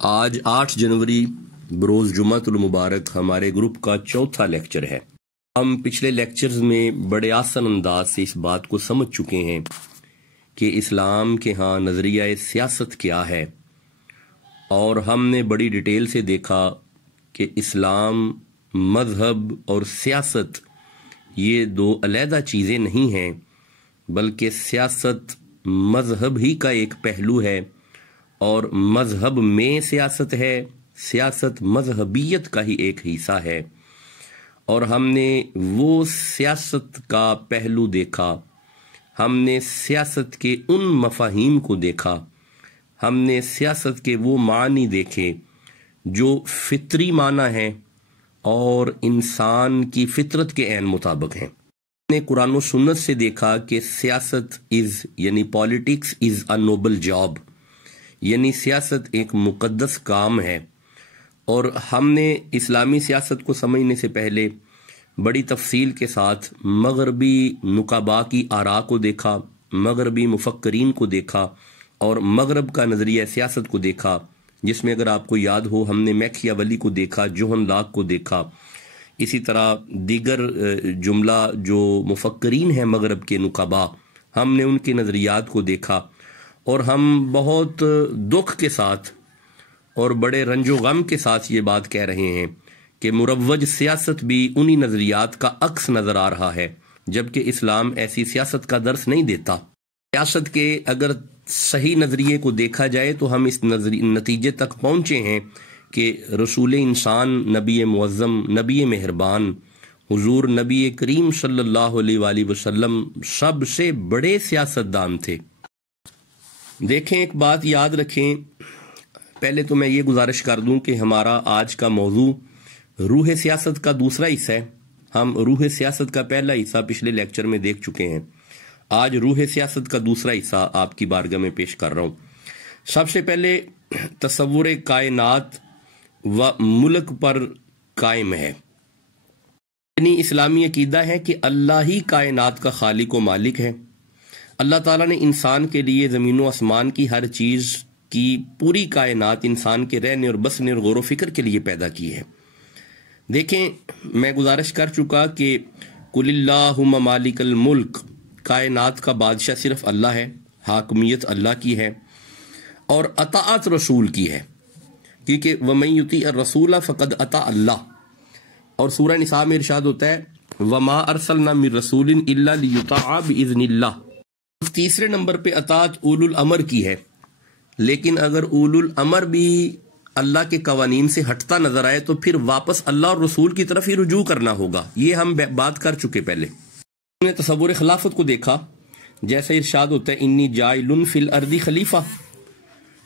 آج 8 جنوری بروز جمعۃ المبارک ہمارے گروپ کا چوتھا لیکچر ہے۔ ہم پچھلے لیکچرز میں بڑے آسان انداز سے اس بات کو سمجھ چکے ہیں کہ اسلام کے ہاں نظریہ سیاست کیا ہے، اور ہم نے بڑی ڈیٹیل سے دیکھا کہ اسلام، مذہب اور سیاست یہ دو علیحدہ چیزیں نہیں ہیں، بلکہ سیاست مذہب ہی کا ایک پہلو ہے، اور مذہب میں سیاست ہے، سیاست مذہبیت کا ہی ایک حصہ ہے۔ اور ہم نے وہ سیاست کا پہلو دیکھا، ہم نے سیاست کے ان مفاہیم کو دیکھا، ہم نے سیاست کے وہ معنی دیکھے جو فطری معنی ہیں اور انسان کی فطرت کے عین مطابق ہیں۔ ہم نے قرآن و سنت سے دیکھا کہ سیاست یعنی politics is a noble job, یعنی سیاست ایک مقدس کام ہے۔ اور ہم نے اسلامی سیاست کو سمجھنے سے پہلے بڑی تفصیل کے ساتھ مغربی نقباء کی آراء کو دیکھا، مغربی مفکرین کو دیکھا، اور مغرب کا نظریہ سیاست کو دیکھا، جس میں اگر آپ کو یاد ہو ہم نے میکھیاولی کو دیکھا، جوہن لاک کو دیکھا، اسی طرح دیگر جملہ جو مفکرین ہیں مغرب کے نقباء، ہم نے ان کے نظریات کو دیکھا، اور ہم بہت دکھ کے ساتھ اور بڑے رنج و غم کے ساتھ یہ بات کہہ رہے ہیں کہ مروج سیاست بھی انہی نظریات کا عکس نظر آ رہا ہے، جبکہ اسلام ایسی سیاست کا درس نہیں دیتا۔ سیاست کے اگر صحیح نظریے کو دیکھا جائے تو ہم اس نتیجے تک پہنچے ہیں کہ رسول انسان، نبی معظم، نبی مہربان حضور نبی کریم صلی اللہ علیہ وآلہ وسلم سب سے بڑے سیاستدان تھے۔ دیکھیں، ایک بات یاد رکھیں، پہلے تو میں یہ گزارش کر دوں کہ ہمارا آج کا موضوع روح سیاست کا دوسرا حصہ ہے۔ ہم روح سیاست کا پہلا حصہ پچھلے لیکچر میں دیکھ چکے ہیں، آج روح سیاست کا دوسرا حصہ آپ کی بارگاہ میں پیش کر رہا ہوں۔ سب سے پہلے تصور کائنات و ملک پر قائم ہے، یعنی اسلامی عقیدہ ہے کہ اللہ ہی کائنات کا خالق و مالک ہے۔ اللہ تعالیٰ نے انسان کے لیے زمین و آسمان کی ہر چیز کی پوری کائنات انسان کے رہنے اور بسنے اور غور و فکر کے لیے پیدا کی ہے۔ دیکھیں، میں گزارش کر چکا کہ قل اللہم مالک الملک، کائنات کا بادشاہ صرف اللہ ہے، حاکمیت اللہ کی ہے، اور اطاعت رسول کی ہے، کیونکہ وَمَن يُطِعِ الرَّسُولَ فَقَدْ أَطَاعَ اللَّهَ۔ اور سورہ نساء میں ارشاد ہوتا ہے وَمَا أَرْسَلْنَا مِن رَّسُولٍ إِلَّا لِيُطَاعَ بِإِذْنِ اللَّهِ۔ تیسرے نمبر پہ اطاعت اولو الامر کی ہے، لیکن اگر اولو الامر بھی اللہ کے قوانین سے ہٹتا نظر آئے تو پھر واپس اللہ اور رسول کی طرف ہی رجوع کرنا ہوگا، یہ ہم بات کر چکے پہلے۔ ہم نے تصور خلافت کو دیکھا، جیسے ارشاد ہوتا ہے انی جاعل فی الارض خلیفہ،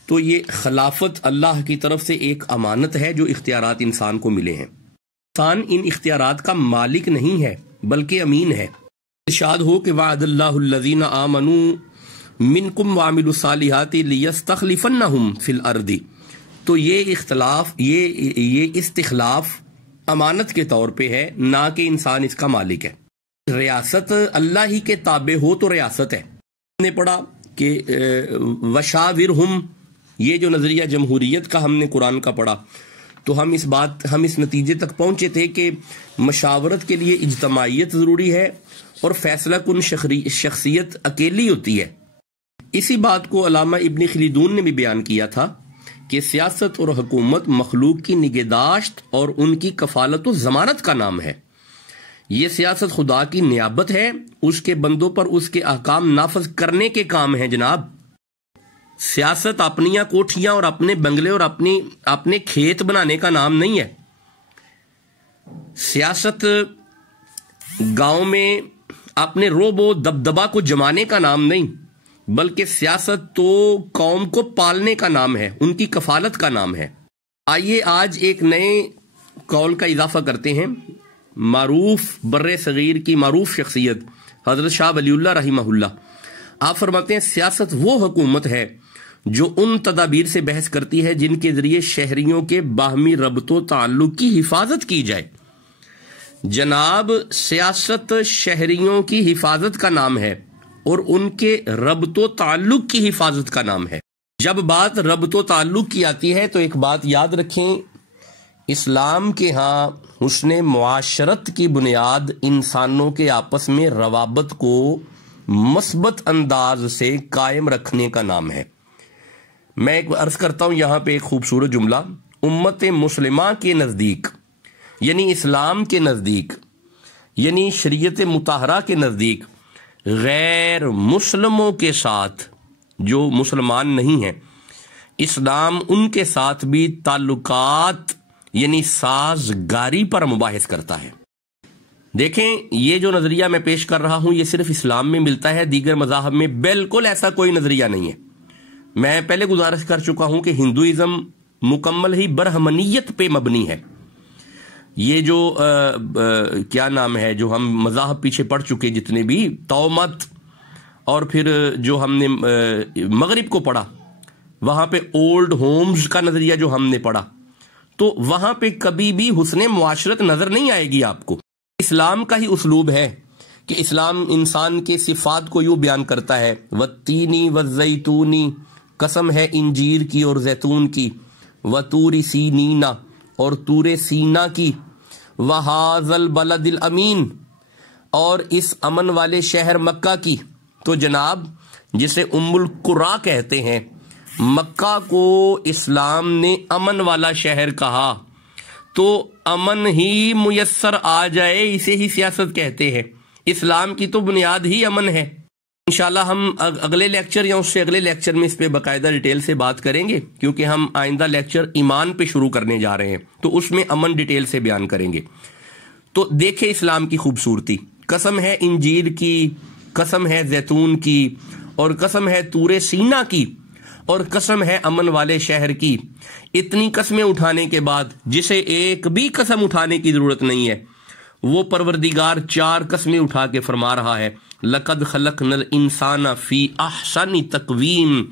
تو یہ خلافت اللہ کی طرف سے ایک امانت ہے جو اختیارات انسان کو ملے ہیں۔ انسان ان اختیارات کا مالک نہیں ہے بلکہ امین ہے۔ ارشاد ہو کہ وعد اللہ الذین آمنوا منکم وعملوا الصالحات لیستخلفنہم فی الارض، تو یہ اختلاف، یہ استخلاف امانت کے طور پہ ہے، نہ کہ انسان اس کا مالک ہے۔ ریاست اللہ ہی کے تابع ہو تو ریاست ہے۔ ہم نے پڑھا کہ وشاورہم، یہ جو نظریہ جمہوریت کا ہم نے قرآن کا پڑھا، تو ہم اس نتیجے تک پہنچے تھے کہ مشاورت کے لیے اجتماعیت ضروری ہے اور فیصلہ کن شخصیت اکیلی ہوتی ہے۔ اسی بات کو علامہ ابن خلدون نے بھی بیان کیا تھا کہ سیاست اور حکومت مخلوق کی نگہداشت اور ان کی کفالت و ضمانت کا نام ہے۔ یہ سیاست خدا کی نیابت ہے، اس کے بندوں پر اس کے احکام نافذ کرنے کے کام ہیں۔ جناب، سیاست اپنیاں کوٹھیاں اور اپنے بنگلے اور اپنے کھیت بنانے کا نام نہیں ہے۔ سیاست گاؤں میں اپنے روب و دبدبا کو جمانے کا نام نہیں، بلکہ سیاست تو قوم کو پالنے کا نام ہے، ان کی کفالت کا نام ہے۔ آئیے آج ایک نئے قول کا اضافہ کرتے ہیں۔ معروف بر صغیر کی معروف شخصیت حضرت شاہ ولی اللہ رحمہ اللہ، آپ فرماتے ہیں سیاست وہ حکومت ہے جو ان تدابیر سے بحث کرتی ہے جن کے ذریعے شہریوں کے باہمی ربط و تعلق کی حفاظت کی جائے۔ جناب، سیاست شہریوں کی حفاظت کا نام ہے اور ان کے ربط و تعلق کی حفاظت کا نام ہے۔ جب بات ربط و تعلق کی آتی ہے تو ایک بات یاد رکھیں، اسلام کے ہاں حسن معاشرت کی بنیاد انسانوں کے آپس میں روابط کو مثبت انداز سے قائم رکھنے کا نام ہے۔ میں ایک عرض کرتا ہوں یہاں پہ ایک خوبصورت جملہ، امت مسلمہ کے نزدیک یعنی اسلام کے نزدیک یعنی شریعت مطہرہ کے نزدیک غیر مسلموں کے ساتھ جو مسلمان نہیں ہیں، اسلام ان کے ساتھ بھی تعلقات یعنی سازگاری پر مباحث کرتا ہے۔ دیکھیں یہ جو نظریہ میں پیش کر رہا ہوں یہ صرف اسلام میں ملتا ہے، دیگر مذاہب میں بالکل ایسا کوئی نظریہ نہیں ہے۔ میں پہلے گزارش کر چکا ہوں کہ ہندوازم مکمل ہی برہمنیت پہ مبنی ہے۔ یہ جو کیا نام ہے جو ہم مذاہب پیچھے پڑ چکے جتنے بھی، تومت، اور پھر جو ہم نے مغرب کو پڑھا وہاں پہ اولڈ ہومز کا نظریہ جو ہم نے پڑھا، تو وہاں پہ کبھی بھی حسن معاشرت نظر نہیں آئے گی آپ کو۔ اسلام کا ہی اسلوب ہے کہ اسلام انسان کے صفات کو یوں بیان کرتا ہے، والتینی والزیتونی، قسم ہے انجیر کی اور زیتون کی، وطور سینینا، اور طور سینا کی، وہذا البلد الامین، اور اس امن والے شہر مکہ کی۔ تو جناب جسے ام القرا کہتے ہیں، مکہ کو اسلام نے امن والا شہر کہا، تو امن ہی میسر آ جائے اسے ہی سیاست کہتے ہیں۔ اسلام کی تو بنیاد ہی امن ہے۔ انشاءاللہ ہم اگلے لیکچر یا اس سے اگلے لیکچر میں اس پہ باقاعدہ ڈیٹیل سے بات کریں گے، کیونکہ ہم آئندہ لیکچر ایمان پہ شروع کرنے جا رہے ہیں، تو اس میں امن ڈیٹیل سے بیان کریں گے۔ تو دیکھیں اسلام کی خوبصورتی، قسم ہے انجیر کی، قسم ہے زیتون کی، اور قسم ہے طور سینا کی، اور قسم ہے امن والے شہر کی۔ اتنی قسمیں اٹھانے کے بعد جسے ایک بھی قسم اٹھانے کی ضرورت نہیں ہے، وہ پروردگار 4 قسمیں اٹھا کے فرما رہا ہے، لَقَدْ خَلَقْنَا الْإِنسَانَ فِي أَحْسَنِ تَقْوِيمٍ،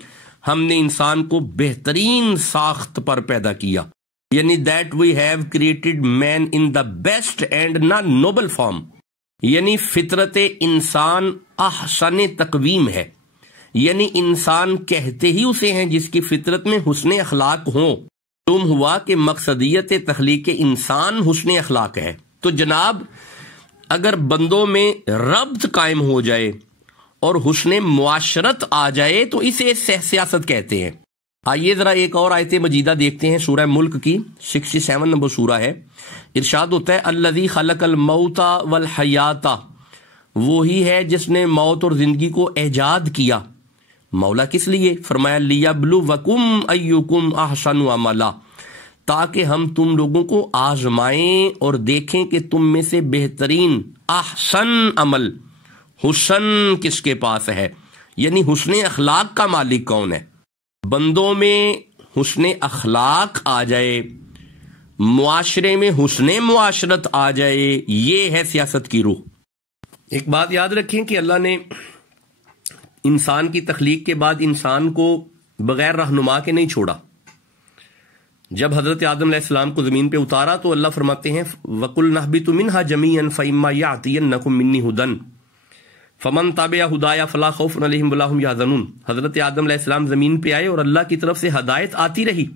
ہم نے انسان کو بہترین ساخت پر پیدا کیا، یعنی that we have created man in the best and not noble form، یعنی فطرت انسان احسن تقویم ہے، یعنی انسان کہتے ہی اسے ہیں جس کی فطرت میں حسن اخلاق ہوں۔ معلوم ہوا کہ مقصدیت تخلیق انسان حسن اخلاق ہے۔ تو جناب اگر بندوں میں ربط قائم ہو جائے اور حسن معاشرت آ جائے تو اسے سیاست کہتے ہیں۔ آئیے ذرا ایک اور آیت مجیدہ دیکھتے ہیں، سورہ ملک کی 67 نمبر سورہ ہے۔ ارشاد ہوتا ہے الذی خلق الموت والحیات، وہی ہے جس نے موت اور زندگی کو ایجاد کیا۔ مولا کس لیے؟ فرمایا لیبلوکم ایکم احسن عملا، تاکہ ہم تم لوگوں کو آزمائیں اور دیکھیں کہ تم میں سے بہترین احسن عمل، حسن کس کے پاس ہے، یعنی حسن اخلاق کا مالک کون ہے۔ بندوں میں حسن اخلاق آ جائے، معاشرے میں حسن معاشرت آ جائے، یہ ہے سیاست کی روح۔ ایک بات یاد رکھیں کہ اللہ نے انسان کی تخلیق کے بعد انسان کو بغیر رہنما کے نہیں چھوڑا۔ جب حضرت آدم علیہ السلام کو زمین پہ اتارا تو اللہ فرماتے ہیں وَقُلْنَا اهْبِطُوا مِنْهَا جَمِيعًا فَإِمَّا يَأْتِيَنَّكُم مِّنِّي هُدًى فَمَن تَبِعَ هُدَايَ فَلَا خَوْفٌ عَلَيْهِمْ وَلَا هُمْ يَحْزَنُونَ۔ حضرت آدم علیہ السلام زمین پہ آئے اور اللہ کی طرف سے ہدایت آتی رہی۔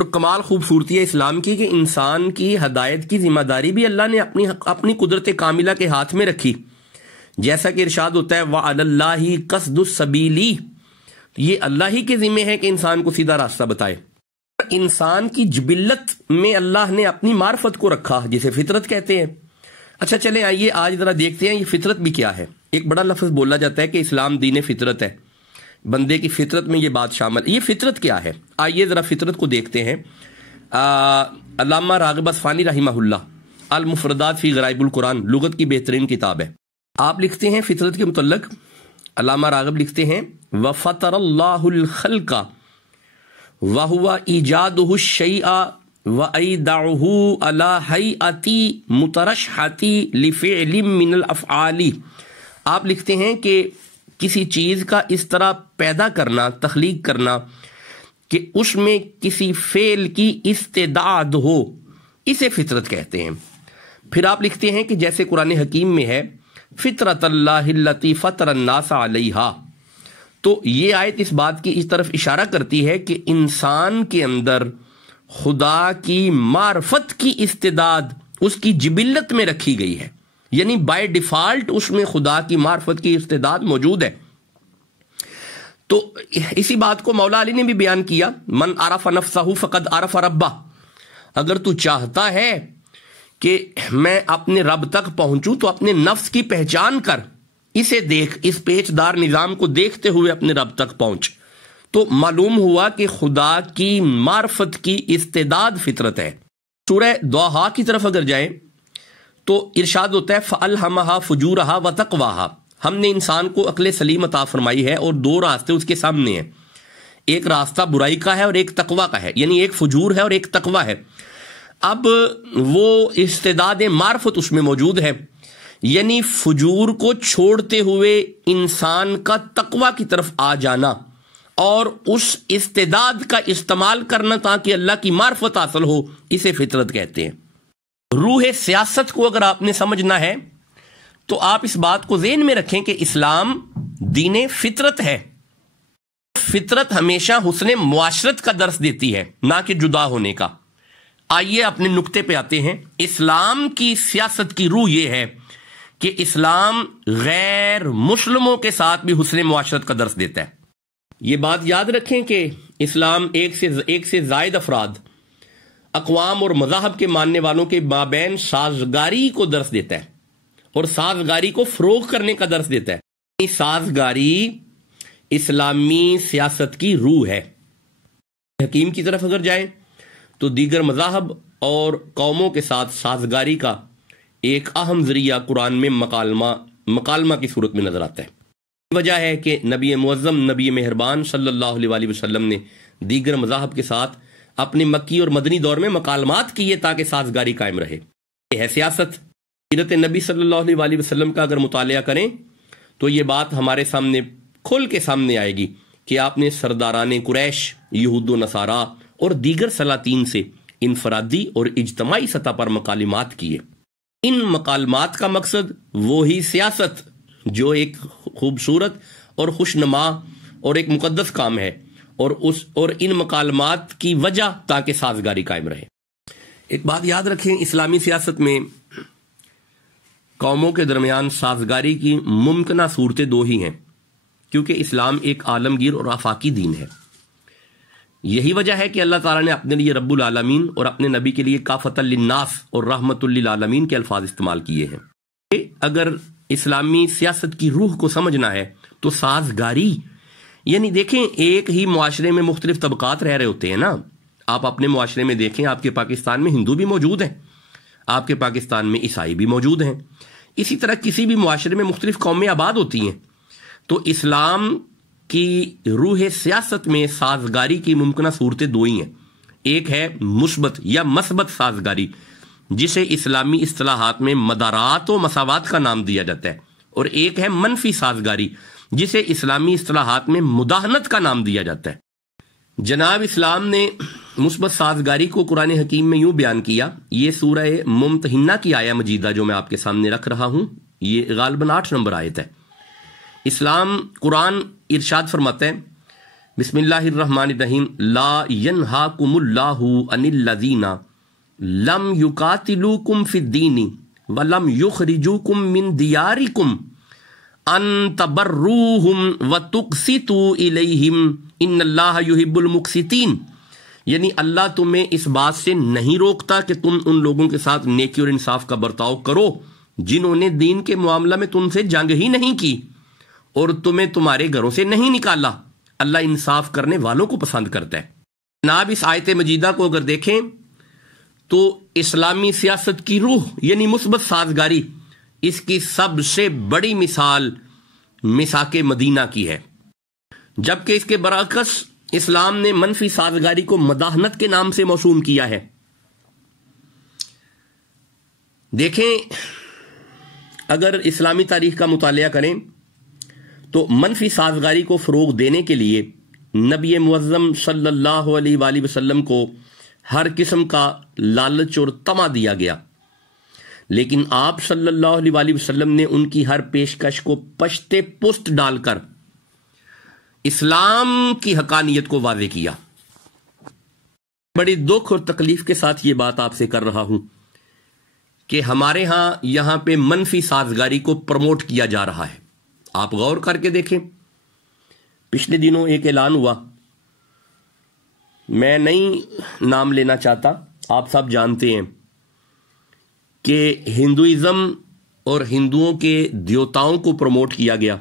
اور کمال خوبصورتی ہے اسلام کی کہ انسان کی ہدایت کی ذمہ داری بھی اللہ نے اپنی قدرت کاملہ کے ہاتھ میں رکھی، جیسا کہ ارشاد ہوتا ہے وَعَلَى اللَّهِ قَصْدُ السَّبِيلِ، یہ اللہ ہی کے ذمہ ہے کہ انسان کو سیدھا راستہ بتائے۔ انسان کی جبلت میں اللہ نے اپنی معرفت کو رکھا جسے فطرت کہتے ہیں۔ اچھا چلیں آئیے آج ذرا دیکھتے ہیں یہ فطرت بھی کیا ہے۔ ایک بڑا لفظ بولا جاتا ہے کہ اسلام دین فطرت ہے، بندے کی فطرت میں یہ بات شامل۔ یہ فطرت کیا ہے؟ آئیے ذرا فطرت کو دیکھتے ہیں۔ علامہ راغب اصفہانی رحمہ اللہ المفردات فی غرائب القرآن لغت کی بہترین کتاب ہے۔ آپ لکھتے ہیں فطرت کے متعلق، علامہ راغب لکھتے ہیں وَفَطَرَ اللَّهُ الْخَلْقَ وَهُوَ إِيجَادُهُ الشَّيْءَ وَأَيْدَعُهُ عَلَى هَيْئَةِ مُتَرَشَّحَةِ لِفِعْلٍ مِّنَ الْأَفْعَالِ۔ آپ لکھتے ہیں کہ کسی چیز کا اس طرح پیدا کرنا، تخلیق کرنا کہ اس میں کسی فعل کی استعداد ہو، اسے فطرت کہتے ہیں۔ پھر آپ لکھتے ہیں کہ جیسے قرآن حکیم میں ہے فطرت اللہ التی فطر الناس علیہا، تو یہ آیت اس بات کی اس طرف اشارہ کرتی ہے کہ انسان کے اندر خدا کی معرفت کی استعداد اس کی جبلت میں رکھی گئی ہے، یعنی بائی ڈیفالٹ اس میں خدا کی معرفت کی استعداد موجود ہے۔ تو اسی بات کو مولا علی نے بھی بیان کیا، من عرف نفسہ فقد عرف ربہ، اگر تو چاہتا ہے کہ میں اپنے رب تک پہنچوں تو اپنے نفس کی پہچان کر، اسے دیکھ، اس پیچ دار نظام کو دیکھتے ہوئے اپنے رب تک پہنچ۔ تو معلوم ہوا کہ خدا کی معرفت کی استعداد فطرت ہے۔ سورہ دوحہ کی طرف اگر جائیں تو ارشاد ہوتا ہے فَأَلْهَمَهَا فُجُورَهَا وَتَقْوَاهَا، ہم نے انسان کو عقل سلیم عطا فرمائی ہے اور دو راستے اس کے سامنے ہیں، ایک راستہ برائی کا ہے اور ایک تقوی کا ہے، یعنی ایک فجور ہے اور ایک تقوی ہے۔ اب وہ استعداد معرفت اس میں موجود ہے، یعنی فجور کو چھوڑتے ہوئے انسان کا تقوی کی طرف آ جانا اور اس استعداد کا استعمال کرنا تاکہ اللہ کی معرفت حاصل ہو، اسے فطرت کہتے ہیں۔ روح سیاست کو اگر آپ نے سمجھنا ہے تو آپ اس بات کو ذہن میں رکھیں کہ اسلام دین فطرت ہے۔ فطرت ہمیشہ حسن معاشرت کا درس دیتی ہے، نہ کہ جدا ہونے کا۔ آئیے اپنے نقطے پہ آتے ہیں۔ اسلام کی سیاست کی روح یہ ہے کہ اسلام غیر مسلموں کے ساتھ بھی حسن معاشرت کا درس دیتا ہے۔ یہ بات یاد رکھیں کہ اسلام ایک سے زائد افراد، اقوام اور مذاہب کے ماننے والوں کے مابین سازگاری کو درس دیتا ہے اور سازگاری کو فروغ کرنے کا درس دیتا ہے۔ سازگاری اسلامی سیاست کی روح ہے۔ حکیم کی طرف اگر جائیں تو دیگر مذاہب اور قوموں کے ساتھ سازگاری کا ایک اہم ذریعہ قرآن میں مکالمہ کی صورت میں نظر آتا ہے۔ وجہ ہے کہ نبی معظم، نبی مہربان صلی اللہ علیہ وآلہ وسلم نے دیگر مذاہب کے ساتھ اپنے مکی اور مدنی دور میں مکالمات کیے تاکہ سازگاری قائم رہے۔ یہ ہے سیاست۔ سیرت نبی صلی اللہ علیہ وآلہ وسلم کا اگر مطالعہ کریں تو یہ بات ہمارے سامنے کھل کے سامنے آئے گی کہ آپ نے سرداران قریش، یہود و نصارہ اور دیگر سلاطین سے انفرادی اور اجتماعی سطح پر مکالمات کیے۔ ان مکالمات کا مقصد وہی سیاست جو ایک خوبصورت اور خوشنما اور ایک مقدس کام ہے، اور ان مکالمات کی وجہ تاکہ سازگاری قائم رہے۔ ایک بات یاد رکھیں، اسلامی سیاست میں قوموں کے درمیان سازگاری کی ممکنہ صورتیں دو ہی ہیں، کیونکہ اسلام ایک عالمگیر اور آفاقی دین ہے۔ یہی وجہ ہے کہ اللہ تعالیٰ نے اپنے لیے رب العالمین اور اپنے نبی کے لیے کافۃ للناس اور رحمت للعالمین کے الفاظ استعمال کیے ہیں۔ اگر اسلامی سیاست کی روح کو سمجھنا ہے تو سازگاری، یعنی دیکھیں ایک ہی معاشرے میں مختلف طبقات رہ رہے ہوتے ہیں نا۔ آپ اپنے معاشرے میں دیکھیں، آپ کے پاکستان میں ہندو بھی موجود ہیں، آپ کے پاکستان میں عیسائی بھی موجود ہیں، اسی طرح کسی بھی معاشرے میں مختلف قومیں آباد ہوتی ہیں۔ تو اسلام کی روح سیاست میں سازگاری کی ممکنہ صورتیں دو ہی ہیں، ایک ہے مثبت یا مثبت سازگاری جسے اسلامی اصطلاحات میں مدارات و مساوات کا نام دیا جاتا ہے، اور ایک ہے منفی سازگاری جسے اسلامی اصطلاحات میں مداہنت کا نام دیا جاتا ہے۔ جناب اسلام نے مثبت سازگاری کو قرآن حکیم میں یوں بیان کیا، یہ سورہ ممتحنہ کی آیہ مجیدہ جو میں آپ کے سامنے رکھ رہا ہوں، یہ غالباً 8 نمبر آیت ہے۔ اسلام قرآن ارشاد فرماتا ہے، بسم اللہ الرحمن الرحیم، لا ینہاکم اللہ عن الذین لم یقاتلوکم فی الدین ولم یخرجوکم من دیارکم ان تبروہم وتقسطوا الیہم ان اللہ یحب المقسطین، یعنی اللہ تمہیں اس بات سے نہیں روکتا کہ تم ان لوگوں کے ساتھ نیکی اور انصاف کا برتاؤ کرو جنہوں نے دین کے معاملہ میں تم سے جنگ ہی نہیں کی اور تمہیں تمہارے گھروں سے نہیں نکالا۔ اللہ انصاف کرنے والوں کو پسند کرتا ہے۔ جناب اس آیت مجیدہ کو اگر دیکھیں تو اسلامی سیاست کی روح یعنی مثبت سازگاری، اس کی سب سے بڑی مثال میثاق مدینہ کی ہے، جبکہ اس کے برعکس اسلام نے منفی سازگاری کو مداہنت کے نام سے موسوم کیا ہے۔ دیکھیں اگر اسلامی تاریخ کا مطالعہ کریں تو منفی سازگاری کو فروغ دینے کے لیے نبی معظم صلی اللہ علیہ وآلہ وسلم کو ہر قسم کا لالچ اور طمع دیا گیا، لیکن آپ صلی اللہ علیہ وآلہ وسلم نے ان کی ہر پیشکش کو پشتے پست ڈال کر اسلام کی حقانیت کو واضح کیا۔ بڑی دکھ اور تکلیف کے ساتھ یہ بات آپ سے کر رہا ہوں کہ ہمارے ہاں یہاں پہ منفی سازگاری کو پروموٹ کیا جا رہا ہے۔ آپ غور کر کے دیکھیں، پچھلے دنوں ایک اعلان ہوا، میں نہیں نام لینا چاہتا، آپ سب جانتے ہیں کہ ہندوازم اور ہندوؤں کے دیوتاؤں کو پروموٹ کیا گیا،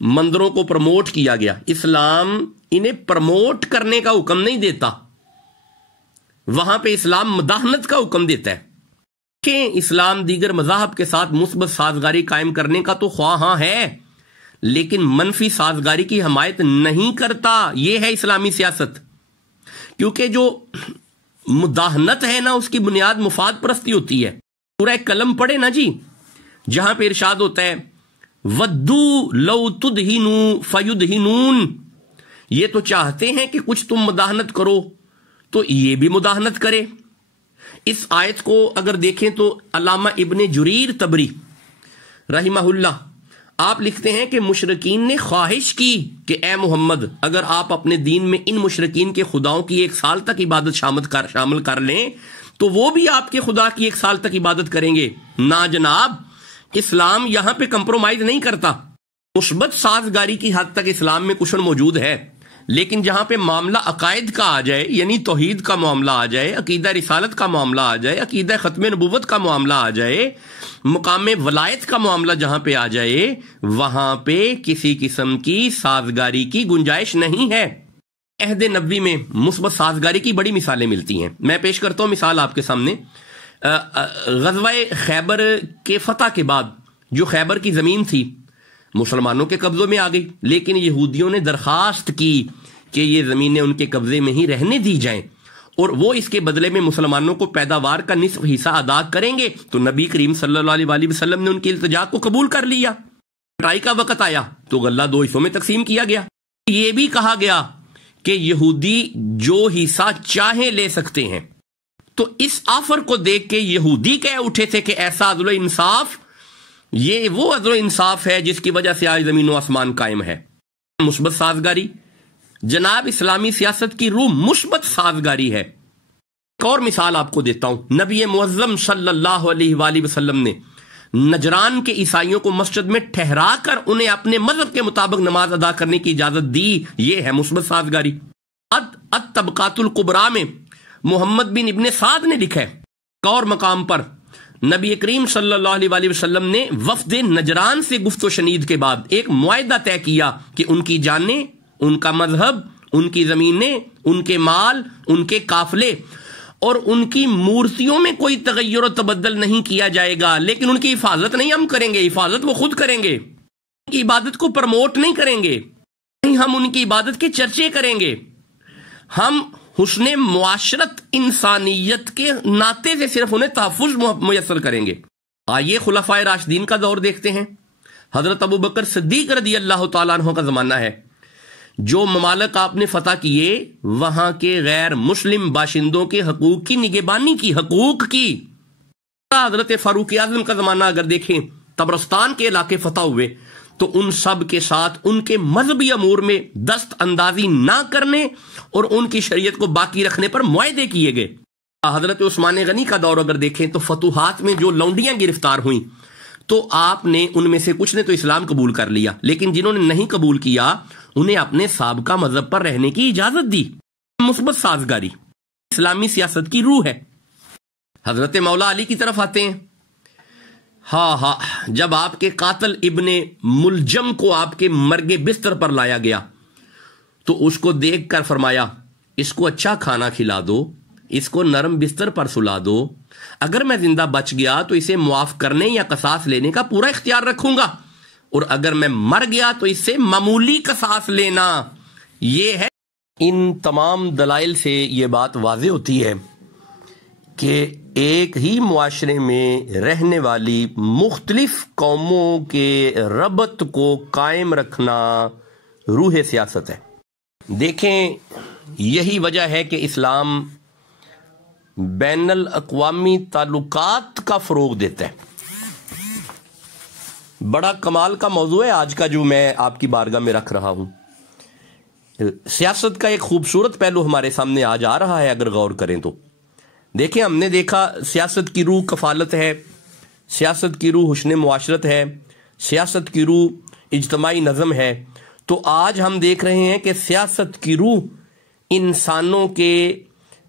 مندروں کو پروموٹ کیا گیا۔ اسلام انہیں پروموٹ کرنے کا حکم نہیں دیتا، وہاں پہ اسلام مداحنت کا حکم دیتا ہے کہ اسلام دیگر مذاہب کے ساتھ مثبت سازگاری قائم کرنے کا تو خواہاں ہے، لیکن منفی سازگاری کی حمایت نہیں کرتا۔ یہ ہے اسلامی سیاست، کیونکہ جو مداحنت ہے نا، اس کی بنیاد مفاد پرستی ہوتی ہے۔ سورہ قلم پڑھے نا جی، جہاں پہ ارشاد ہوتا ہے وَدُّو لَوْ تُدْهِنُوا فَيُدْهِنُونَ، یہ تو چاہتے ہیں کہ کچھ تم مداحنت کرو تو یہ بھی مداحنت کرے۔ اس آیت کو اگر دیکھیں تو علامہ ابن جریر طبری رحمہ اللہ آپ لکھتے ہیں کہ مشرکین نے خواہش کی کہ اے محمد، اگر آپ اپنے دین میں ان مشرکین کے خداؤں کی 1 سال تک عبادت شامل کر لیں تو وہ بھی آپ کے خدا کی 1 سال تک عبادت کریں گے۔ نا جناب، اسلام یہاں پہ کمپرومائز نہیں کرتا۔ مثبت سازگاری کی حد تک اسلام میں کشن موجود ہے، لیکن جہاں پہ معاملہ عقائد کا آ جائے، یعنی توحید کا معاملہ آ جائے، عقیدہ رسالت کا معاملہ آ جائے، عقیدہ ختم نبوت کا معاملہ آ جائے، مقام ولایت کا معاملہ جہاں پہ آ جائے، وہاں پہ کسی قسم کی سازگاری کی گنجائش نہیں ہے۔ عہد نبوی میں مثبت سازگاری کی بڑی مثالیں ملتی ہیں۔ میں پیش کرتا ہوں مثال آپ کے سامنے۔ غزوہ خیبر کے فتح کے بعد جو خیبر کی زمین تھی مسلمانوں کے قبضوں میں آ گئی، لیکن یہودیوں نے درخواست کی کہ یہ زمینیں ان کے قبضے میں ہی رہنے دی جائیں اور وہ اس کے بدلے میں مسلمانوں کو پیداوار کا نصف حصہ ادا کریں گے۔ تو نبی کریم صلی اللہ علیہ وآلہ وسلم نے ان کی التجا کو قبول کر لیا۔ کٹائی کا وقت آیا تو غلہ 2 حصوں میں تقسیم کیا گیا۔ یہ بھی کہا گیا کہ یہودی جو حصہ چاہیں لے سکتے ہیں۔ تو اس آفر کو دیکھ کے یہودی کہہ اٹھے تھے کہ ایسا عدل و انصاف، یہ وہ عدل و انصاف ہے جس کی وجہ سے آج زمین و آسمان قائم ہے۔ مثبت سازگاری، جناب اسلامی سیاست کی روح مثبت سازگاری ہے۔ ایک اور مثال آپ کو دیتا ہوں۔ نبی معظم صلی اللہ علیہ وآلہ وسلم نے نجران کے عیسائیوں کو مسجد میں ٹھہرا کر انہیں اپنے مذہب کے مطابق نماز ادا کرنے کی اجازت دی۔ یہ ہے مثبت سازگاری۔ الطبقات الکبریٰ میں محمد بن ابن سعد نے لکھا ہے، ایک اور مقام پر نبی کریم صلی اللہ علیہ وآلہ وسلم نے وفد نجران سے گفت و شنید کے بعد ایک معاہدہ طے کیا کہ ان کی جانیں، ان کا مذہب، ان کی زمینیں، ان کے مال، ان کے قافلے اور ان کی مورتیوں میں کوئی تغیر و تبدل نہیں کیا جائے گا، لیکن ان کی حفاظت نہیں ہم کریں گے، حفاظت وہ خود کریں گے۔ ان کی عبادت کو پروموٹ نہیں کریں گے، نہیں ہم ان کی عبادت کے چرچے کریں گے، ہم حسن معاشرت انسانیت کے ناطے سے صرف انہیں تحفظ میسر کریں گے۔ آئیے خلفائے راشدین کا دور دیکھتے ہیں۔ حضرت ابوبکر صدیق رضی اللہ تعالیٰ عنہ کا زمانہ ہے۔ جو ممالک آپ نے فتح کیے، وہاں کے غیر مسلم باشندوں کے حقوق کی نگہبانی کی، حقوق کی۔ حضرت فاروق اعظم کا زمانہ اگر دیکھیں، طبرستان کے علاقے فتح ہوئے تو ان سب کے ساتھ ان کے مذہبی امور میں دست اندازی نہ کرنے اور ان کی شریعت کو باقی رکھنے پر معاہدے کیے گئے۔ حضرت عثمان غنی کا دور اگر دیکھیں تو فتوحات میں جو لونڈیاں گرفتار ہوئیں تو آپ نے ان میں سے کچھ نے تو اسلام قبول کر لیا، لیکن جنہوں نے نہیں قبول کیا انہیں اپنے سابقہ مذہب پر رہنے کی اجازت دی۔ مثبت سازگاری اسلامی سیاست کی روح ہے۔ حضرت مولا علی کی طرف آتے ہیں۔ ہاں جب آپ کے قاتل ابن ملجم کو آپ کے مرگ بستر پر لایا گیا تو اس کو دیکھ کر فرمایا، اس کو اچھا کھانا کھلا دو، اس کو نرم بستر پر سلا دو، اگر میں زندہ بچ گیا تو اسے معاف کرنے یا قصاص لینے کا پورا اختیار رکھوں گا، اور اگر میں مر گیا تو اس سے معمولی قصاص لینا۔ یہ ہے، ان تمام دلائل سے یہ بات واضح ہوتی ہے کہ ایک ہی معاشرے میں رہنے والی مختلف قوموں کے ربط کو قائم رکھنا روح سیاست ہے۔ دیکھیں، یہی وجہ ہے کہ اسلام بین الاقوامی تعلقات کا فروغ دیتا ہے۔ بڑا کمال کا موضوع ہے آج کا جو میں آپ کی بارگاہ میں رکھ رہا ہوں۔ سیاست کا ایک خوبصورت پہلو ہمارے سامنے آج آ رہا ہے اگر غور کریں تو۔ دیکھیں، ہم نے دیکھا سیاست کی روح کفالت ہے، سیاست کی روح حسن معاشرت ہے، سیاست کی روح اجتماعی نظم ہے۔ تو آج ہم دیکھ رہے ہیں کہ سیاست کی روح انسانوں کے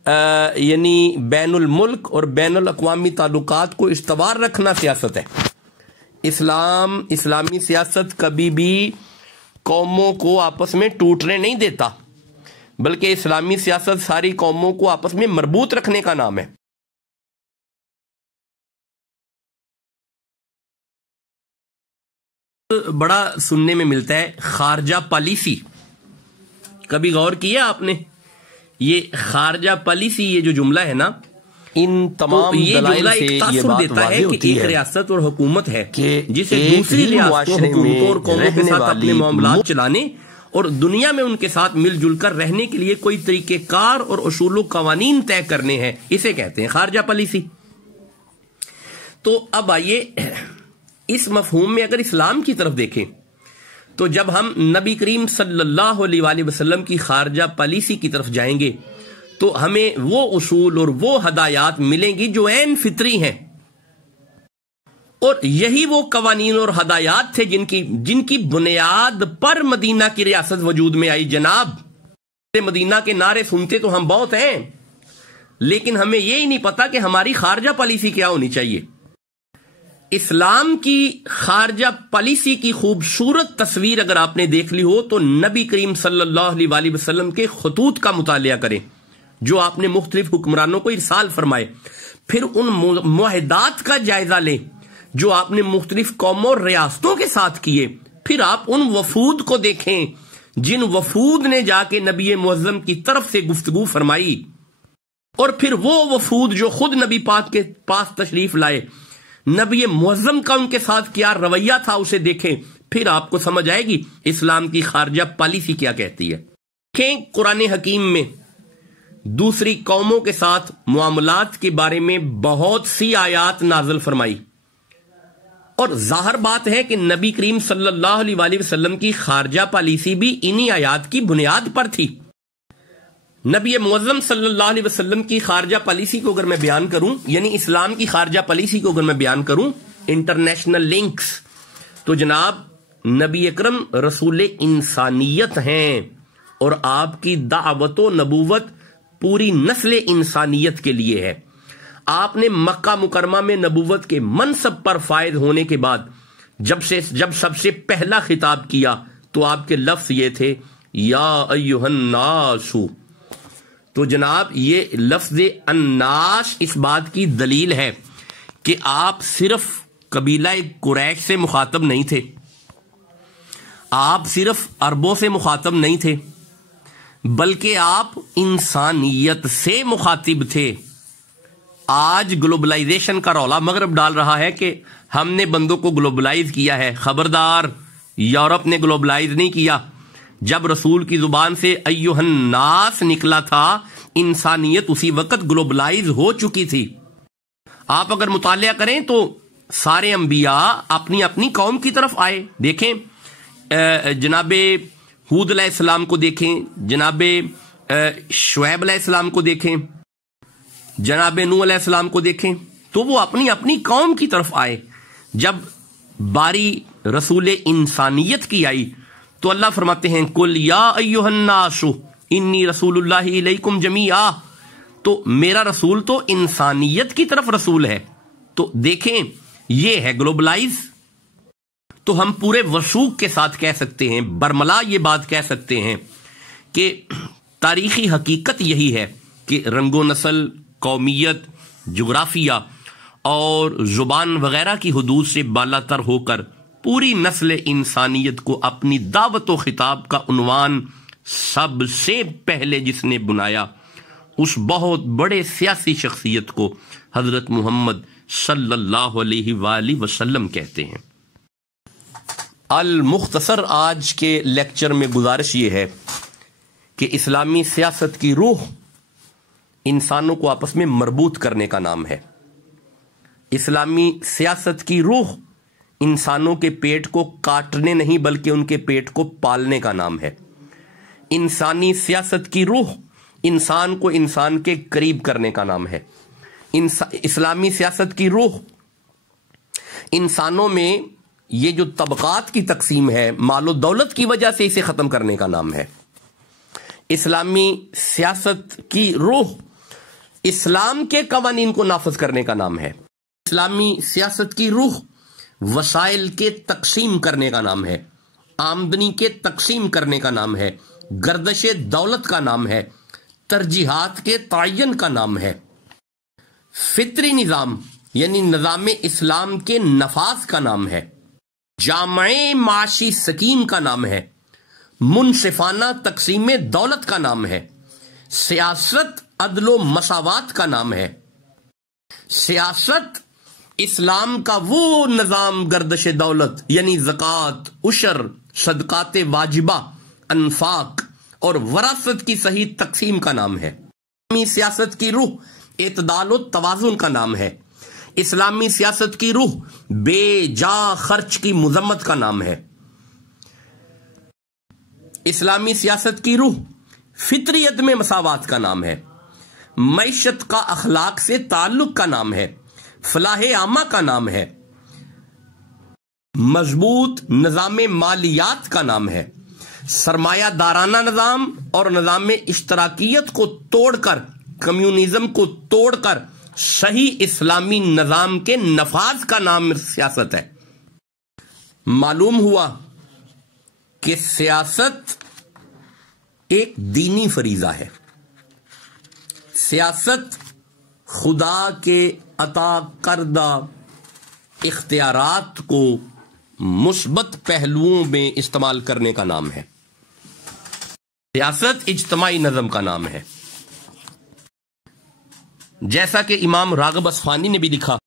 یعنی بین الملک اور بین الاقوامی تعلقات کو استوار رکھنا سیاست ہے۔ اسلامی سیاست کبھی بھی قوموں کو آپس میں ٹوٹنے نہیں دیتا، بلکہ اسلامی سیاست ساری قوموں کو آپس میں مربوط رکھنے کا نام ہے۔ بڑا سننے میں ملتا ہے خارجہ پالیسی، کبھی غور کیا آپ نے؟ یہ خارجہ پالیسی یہ جو جملہ ہے نا، ان تمام دلائل سے یہ بات واضح ہوتی ہے کہ ایک ریاست اور حکومت ہے جسے دوسری ریاستوں، حکومتوں اور قوموں کے ساتھ اپنے معاملات چلانے اور دنیا میں ان کے ساتھ مل جل کر رہنے کے لیے کوئی طریقہ کار اور اصول و قوانین طے کرنے ہیں، اسے کہتے ہیں خارجہ پالیسی۔ تو اب آئیے اس مفہوم میں اگر اسلام کی طرف دیکھیں تو جب ہم نبی کریم صلی اللہ علیہ وآلہ وسلم کی خارجہ پالیسی کی طرف جائیں گے تو ہمیں وہ اصول اور وہ ہدایات ملیں گی جو عین فطری ہیں، اور یہی وہ قوانین اور ہدایات تھے جن کی بنیاد پر مدینہ کی ریاست وجود میں آئی۔ جناب، مدینہ کے نعرے سنتے تو ہم بہت ہیں، لیکن ہمیں یہی نہیں پتا کہ ہماری خارجہ پالیسی کیا ہونی چاہیے۔ اسلام کی خارجہ پالیسی کی خوبصورت تصویر اگر آپ نے دیکھ لی ہو تو نبی کریم صلی اللہ علیہ وآلہ وسلم کے خطوط کا مطالعہ کریں جو آپ نے مختلف حکمرانوں کو ارسال فرمائے، پھر ان معاہدات کا جائزہ لیں جو آپ نے مختلف قوموں اور ریاستوں کے ساتھ کیے، پھر آپ ان وفود کو دیکھیں جن وفود نے جا کے نبی معظم کی طرف سے گفتگو فرمائی، اور پھر وہ وفود جو خود نبی پاک کے پاس تشریف لائے، نبی معظم کا ان کے ساتھ کیا رویہ تھا اسے دیکھیں، پھر آپ کو سمجھ آئے گی اسلام کی خارجہ پالیسی کیا کہتی ہے۔ دیکھیں قرآن حکیم میں دوسری قوموں کے ساتھ معاملات کے بارے میں بہت سی آیات نازل فرمائی، اور ظاہر بات ہے کہ نبی کریم صلی اللہ علیہ وآلہ وسلم کی خارجہ پالیسی بھی انہی آیات کی بنیاد پر تھی۔ نبی معظم صلی اللہ علیہ وسلم کی خارجہ پالیسی کو اگر میں بیان کروں، یعنی اسلام کی خارجہ پالیسی کو اگر میں بیان کروں انٹرنیشنل لنکس، تو جناب نبی اکرم رسول انسانیت ہیں، اور آپ کی دعوت و نبوت پوری نسل انسانیت کے لیے ہے۔ آپ نے مکہ مکرمہ میں نبوت کے منصب پر فائز ہونے کے بعد جب سب سے پہلا خطاب کیا تو آپ کے لفظ یہ تھے یا ایھا الناس۔ تو جناب یہ لفظ الناس اس بات کی دلیل ہے کہ آپ صرف قبیلہ قریش سے مخاطب نہیں تھے، آپ صرف عربوں سے مخاطب نہیں تھے، بلکہ آپ انسانیت سے مخاطب تھے۔ آج گلوبلائزیشن کا رولا مغرب ڈال رہا ہے کہ ہم نے بندوں کو گلوبلائز کیا ہے۔ خبردار، یورپ نے گلوبلائز نہیں کیا۔ جب رسول کی زبان سے ایھا الناس نکلا تھا، انسانیت اسی وقت گلوبلائز ہو چکی تھی۔ آپ اگر مطالعہ کریں تو سارے انبیاء اپنی اپنی قوم کی طرف آئے۔ دیکھیں جناب ہود علیہ السلام کو دیکھیں، جناب شعیب علیہ السلام کو دیکھیں، جناب نوح علیہ السلام کو دیکھیں، تو وہ اپنی اپنی قوم کی طرف آئے۔ جب باری رسول انسانیت کی آئی تو اللہ فرماتے ہیں قل یا ایھا الناس انی رسول اللہ الیکم جمیعا، تو میرا رسول تو انسانیت کی طرف رسول ہے۔ تو دیکھیں یہ ہے گلوبلائز۔ تو ہم پورے وثوق کے ساتھ کہہ سکتے ہیں، برملا یہ بات کہہ سکتے ہیں کہ تاریخی حقیقت یہی ہے کہ رنگ و نسل، قومیت، جغرافیہ اور زبان وغیرہ کی حدود سے بالا تر ہو کر پوری نسل انسانیت کو اپنی دعوت و خطاب کا عنوان سب سے پہلے جس نے بنایا اس بہت بڑے سیاسی شخصیت کو حضرت محمد صلی اللہ علیہ وآلہ وسلم کہتے ہیں۔ المختصر آج کے لیکچر میں گزارش یہ ہے کہ اسلامی سیاست کی روح انسانوں کو آپس میں مربوط کرنے کا نام ہے۔ اسلامی سیاست کی روح انسانوں کے پیٹ کو کاٹنے نہیں بلکہ ان کے پیٹ کو پالنے کا نام ہے۔ انسانی سیاست کی روح انسان کو انسان کے قریب کرنے کا نام ہے۔ اسلامی سیاست کی روح انسانوں میں یہ جو طبقات کی تقسیم ہے مال و دولت کی وجہ سے اسے ختم کرنے کا نام ہے۔ اسلامی سیاست کی روح اسلام کے قوانین کو نافذ کرنے کا نام ہے۔ اسلامی سیاست کی روح وسائل کے تقسیم کرنے کا نام ہے، آمدنی کے تقسیم کرنے کا نام ہے، گردش دولت کا نام ہے، ترجیحات کے تعین کا نام ہے۔ فطری نظام یعنی نظام اسلام کے نفاذ کا نام ہے، جامع معاشی سکیم کا نام ہے، منصفانہ تقسیم دولت کا نام ہے، سیاست عدل و مساوات کا نام ہے۔ سیاست اسلام کا وہ نظام گردش دولت یعنی زکوٰۃ، عشر، صدقات واجبہ، انفاق اور وراثت کی صحیح تقسیم کا نام ہے۔ اسلامی سیاست کی روح اعتدال و توازن کا نام ہے۔ اسلامی سیاست کی روح بے جا خرچ کی مذمت کا نام ہے۔ اسلامی سیاست کی روح فطری عدم مساوات کا نام ہے، معیشت کا اخلاق سے تعلق کا نام ہے، فلاح عامہ کا نام ہے، مضبوط نظام مالیات کا نام ہے، سرمایہ دارانہ نظام اور نظام اشتراکیت کو توڑ کر، کمیونزم کو توڑ کر صحیح اسلامی نظام کے نفاذ کا نام سیاست ہے۔ معلوم ہوا کہ سیاست ایک دینی فریضہ ہے۔ سیاست خدا کے عطا کردہ اختیارات کو مثبت پہلوؤں میں استعمال کرنے کا نام ہے۔ سیاست اجتماعی نظم کا نام ہے۔ جیسا کہ امام راغب اصفہانی نے بھی لکھا